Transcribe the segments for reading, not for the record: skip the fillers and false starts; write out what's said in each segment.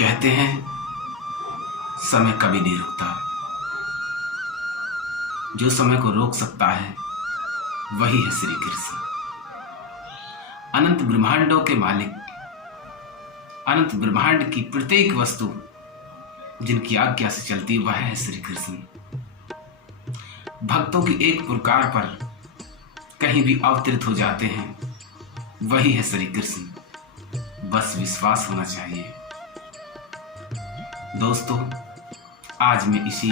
कहते हैं समय कभी नहीं रुकता। जो समय को रोक सकता है वही है श्री कृष्ण। अनंत ब्रह्मांडों के मालिक, अनंत ब्रह्मांड की प्रत्येक वस्तु जिनकी आज्ञा से चलती वह है श्री कृष्ण। भक्तों की एक पुकार पर कहीं भी अवतरित हो जाते हैं वही है श्री कृष्ण। बस विश्वास होना चाहिए। दोस्तों, आज मैं इसी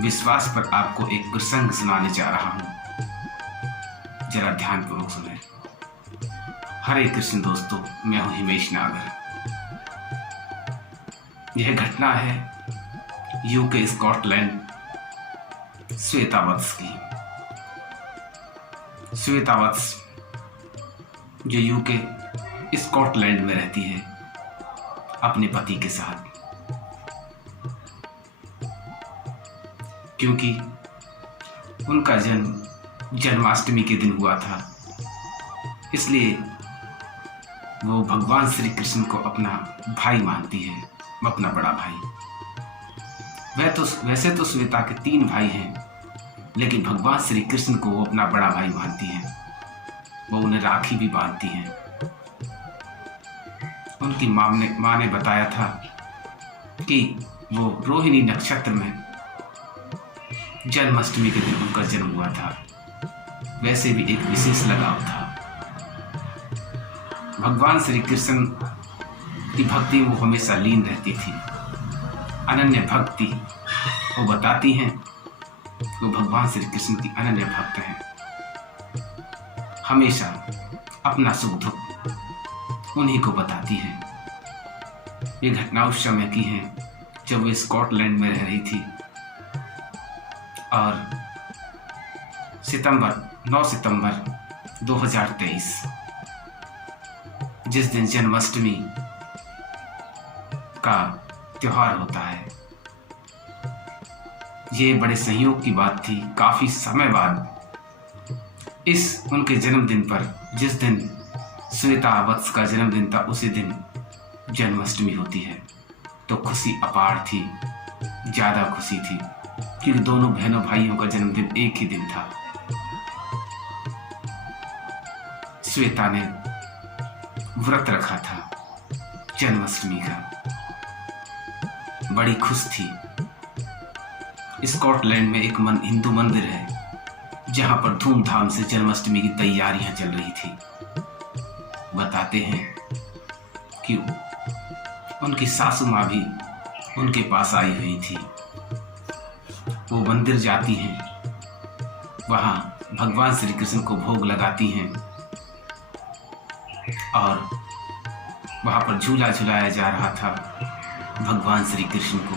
विश्वास पर आपको एक प्रसंग सुनाने जा रहा हूं। जरा ध्यानपूर्वक सुने। हरे कृष्ण दोस्तों, मैं हूं हिमेश नागर। यह घटना है यूके स्कॉटलैंड श्वेतावत्स की। श्वेतावत्स जो यूके स्कॉटलैंड में रहती है अपने पति के साथ, क्योंकि उनका जन्म जन्माष्टमी के दिन हुआ था, इसलिए वो भगवान श्री कृष्ण को अपना भाई मानती है, अपना बड़ा भाई। वैसे तो श्वेता के 3 भाई हैं, लेकिन भगवान श्री कृष्ण को वो अपना बड़ा भाई मानती है। वो उन्हें राखी भी बांधती हैं। उनकी माँ ने बताया था कि वो रोहिणी नक्षत्र में जन्माष्टमी के दिन उनका जन्म हुआ था। वैसे भी एक विशेष लगाव था। भगवान श्री कृष्ण की भक्ति वो हमेशा लीन रहती थी। अनन्य भक्ति वो बताती हैं, वो भगवान श्री कृष्ण की अनन्य भक्त हैं। हमेशा अपना सुख दुख उन्हीं को बताती हैं। ये घटना उस समय की है जब वो स्कॉटलैंड में रह रही थी और 9 सितंबर 2023 जिस दिन जन्माष्टमी का त्योहार होता है। ये बड़े संयोग की बात थी। काफी समय बाद इस उनके जन्मदिन पर, जिस दिन श्वेतावत्स का जन्मदिन था, उसी दिन जन्माष्टमी होती है। तो खुशी अपार थी, ज्यादा खुशी थी, क्योंकि दोनों बहनों भाइयों का जन्मदिन एक ही दिन था। श्वेता ने व्रत रखा था जन्माष्टमी का, बड़ी खुश थी। स्कॉटलैंड में एक हिंदू मंदिर है जहां पर धूमधाम से जन्माष्टमी की तैयारियां चल रही थी। बताते हैं कि उनकी सासू माँ भी उनके पास आई हुई थी। वो मंदिर जाती हैं, वहां भगवान श्री कृष्ण को भोग लगाती हैं और वहां पर झूला झुलाया जा रहा था। भगवान श्री कृष्ण को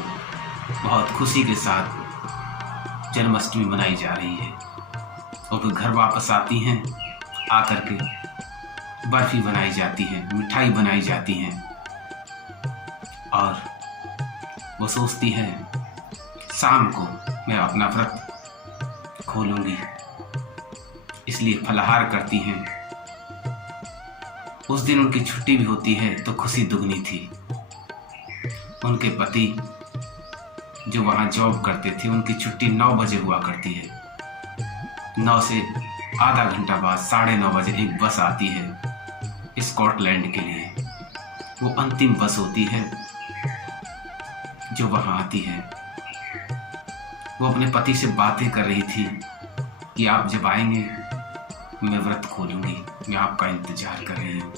बहुत खुशी के साथ जन्माष्टमी मनाई जा रही है। और फिर घर वापस आती हैं, आकर के बर्फी बनाई जाती है, मिठाई बनाई जाती है और वो सोचती है शाम को मैं अपना व्रत खोलूंगी, इसलिए फलाहार करती हैं। उस दिन उनकी छुट्टी भी होती है तो खुशी दुगनी थी। उनके पति जो वहाँ जॉब करते थे, उनकी छुट्टी 9 बजे हुआ करती है। 9 से आधा घंटा बाद 9:30 बजे एक बस आती है स्कॉटलैंड के लिए। वो अंतिम बस होती है जो वहाँ आती है। वो अपने पति से बातें कर रही थी कि आप जब आएंगे मैं व्रत खोलूंगी, मैं आपका इंतजार कर रही हूँ।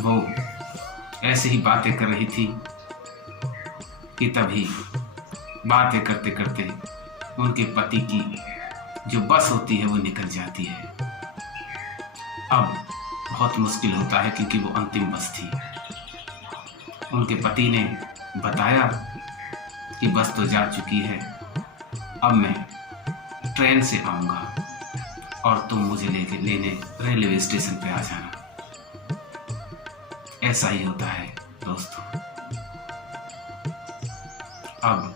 वो ऐसे ही बातें कर रही थी कि तभी बातें करते करते उनके पति की जो बस होती है वो निकल जाती है। अब बहुत मुश्किल होता है क्योंकि वो अंतिम बस थी। उनके पति ने बताया कि बस तो जा चुकी है, अब मैं ट्रेन से आऊँगा और तुम मुझे लेने रेलवे स्टेशन पे आ जाना। ऐसा ही होता है दोस्तों। अब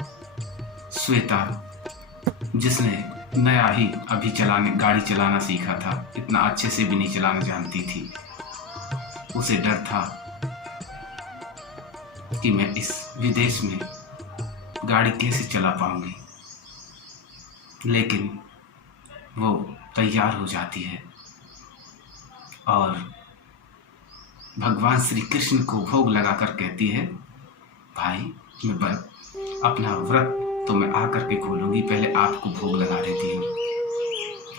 श्वेता, जिसने नया ही अभी गाड़ी चलाना सीखा था, इतना अच्छे से भी नहीं चलाना जानती थी, उसे डर था कि मैं इस विदेश में गाड़ी कैसे चला पाऊंगी, लेकिन वो तैयार हो जाती है और भगवान श्री कृष्ण को भोग लगाकर कहती है, भाई मैं अपना व्रत तो मैं आकर के खोलूंगी, पहले आपको भोग लगा देती हूँ,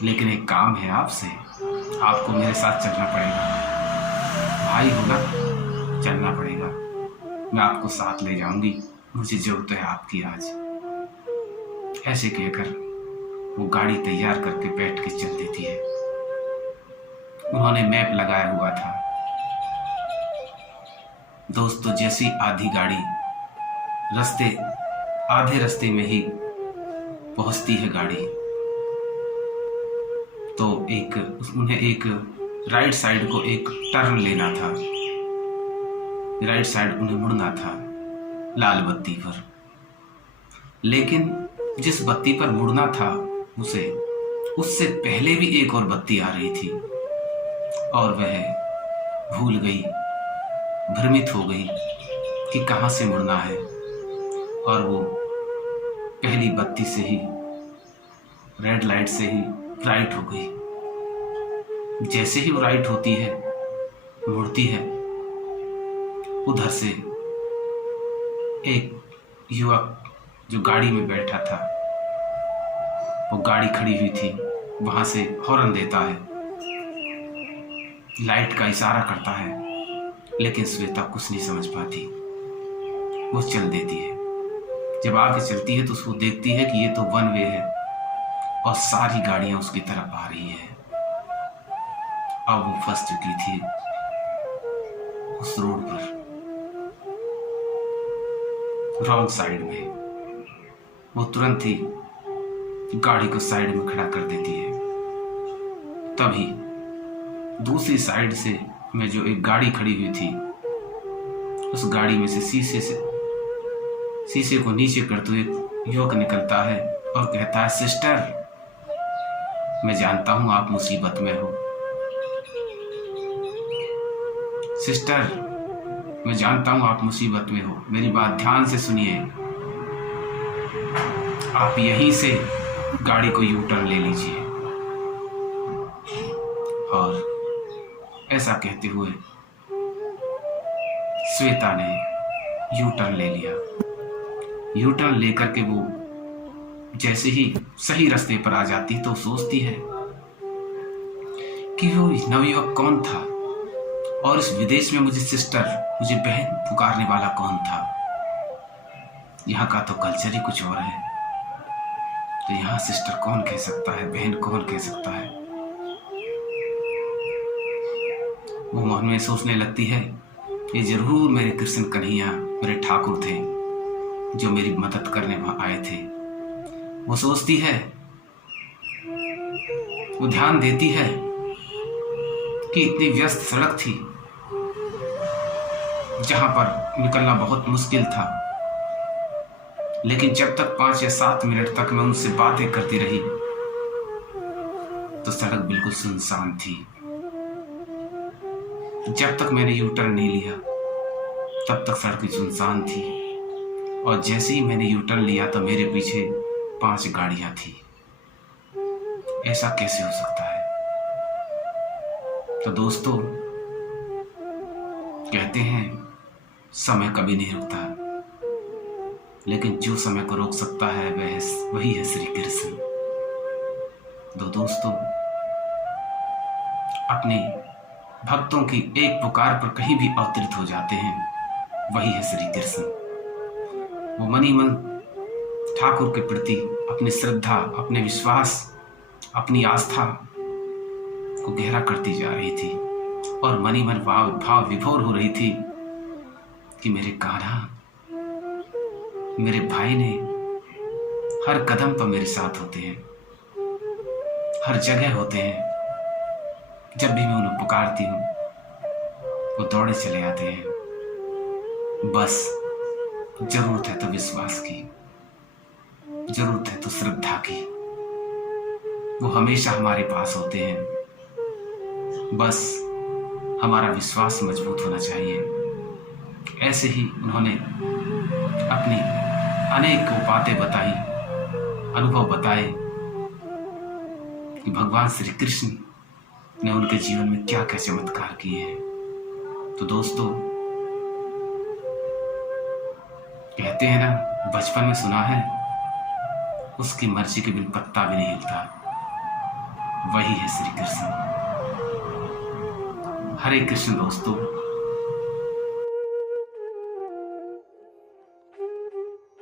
लेकिन एक काम है आपसे, आपको मेरे साथ चलना पड़ेगा। भाई हो ना, चलना पड़ेगा, मैं आपको साथ ले जाऊंगी, मुझे जरूरत है आपकी आज। ऐसे कहकर वो गाड़ी तैयार करके बैठ के चल देती है। उन्होंने मैप लगाया हुआ था। दोस्तों, जैसी आधी गाड़ी आधे रास्ते में ही पहुंचती है गाड़ी, तो उन्हें एक राइट साइड को एक टर्न लेना था, राइट साइड उन्हें मुड़ना था लाल बत्ती पर। लेकिन जिस बत्ती पर मुड़ना था उससे पहले भी एक और बत्ती आ रही थी और वह भूल गई, भ्रमित हो गई कि कहाँ से मुड़ना है, और वो पहली बत्ती से ही, रेड लाइट से ही राइट हो गई। जैसे ही वो राइट होती है, मुड़ती है, उधर से एक युवक जो गाड़ी में बैठा था, वो गाड़ी खड़ी हुई थी, वहां से हॉर्न देता है, लाइट का इशारा करता है, लेकिन श्वेता कुछ नहीं समझ पाती। वो चल देती है। जब आगे चलती है तो उसको देखती है कि ये तो वन वे है और सारी गाड़ियां उसकी तरफ आ रही है। अब वो फंस चुकी थी उस रोड पर, रॉन्ग साइड में। वो तुरंत ही गाड़ी को साइड में खड़ा कर देती है। तभी दूसरी साइड से में जो एक गाड़ी खड़ी हुई थी, उस गाड़ी में से शीशे को नीचे करते हुए युवक निकलता है और कहता है, सिस्टर, मैं जानता हूं आप मुसीबत में हो। सिस्टर, मैं जानता हूं आप मुसीबत में हो, मेरी बात ध्यान से सुनिए। आप यहीं से गाड़ी को यू टर्न ले लीजिए। और ऐसा कहते हुए श्वेता ने यू टर्न ले लिया। यू टर्न लेकर के वो जैसे ही सही रास्ते पर आ जाती तो सोचती है कि वो नवयुवक कौन था और इस विदेश में मुझे सिस्टर, मुझे बहन पुकारने वाला कौन था। यहाँ का तो कल्चर ही कुछ और है, तो यहाँ सिस्टर कौन कह सकता है, बहन कौन कह सकता है। वो मन में सोचने लगती है, ये जरूर मेरे कृष्ण कन्हैया, मेरे ठाकुर थे जो मेरी मदद करने वहां आए थे। वो सोचती है, वो ध्यान देती है कि इतनी व्यस्त सड़क थी जहां पर निकलना बहुत मुश्किल था, लेकिन जब तक 5 या 7 मिनट तक मैं उनसे बातें करती रही तो सड़क बिल्कुल सुनसान थी। जब तक मैंने यू टर्न नहीं लिया तब तक सड़क सुनसान थी, और जैसे ही मैंने यू टर्न लिया तो मेरे पीछे 5 गाड़ियां थी। ऐसा कैसे हो सकता है। तो दोस्तों, कहते हैं समय कभी नहीं रुकता, लेकिन जो समय को रोक सकता है वही है श्री कृष्ण। तो दोस्तों, अपने भक्तों की एक पुकार पर कहीं भी अवतरित हो जाते हैं, वही है श्री कृष्ण। वो मन ही मन ठाकुर के प्रति अपनी श्रद्धा, अपने विश्वास, अपनी आस्था को गहरा करती जा रही थी और मन ही मन भाव विभोर हो रही थी कि मेरे कान्हा, मेरे भाई ने हर कदम पर मेरे साथ होते हैं, हर जगह होते हैं। जब भी मैं उन्हें पुकारती हूँ वो दौड़े चले आते हैं। बस जरूरत है तो विश्वास की, जरूरत है तो श्रद्धा की। वो हमेशा हमारे पास होते हैं। बस हमारा विश्वास मजबूत होना चाहिए ऐसे ही उन्होंने अपनी अनेक बातें बताई, अनुभव बताए कि भगवान श्री कृष्ण ने उनके जीवन में क्या क्या चमत्कार किए हैं। तो दोस्तों, कहते हैं ना, बचपन में सुना है, उसकी मर्जी के बिन पत्ता भी नहीं हिलता। वही है श्री कृष्ण। हरे कृष्ण दोस्तों।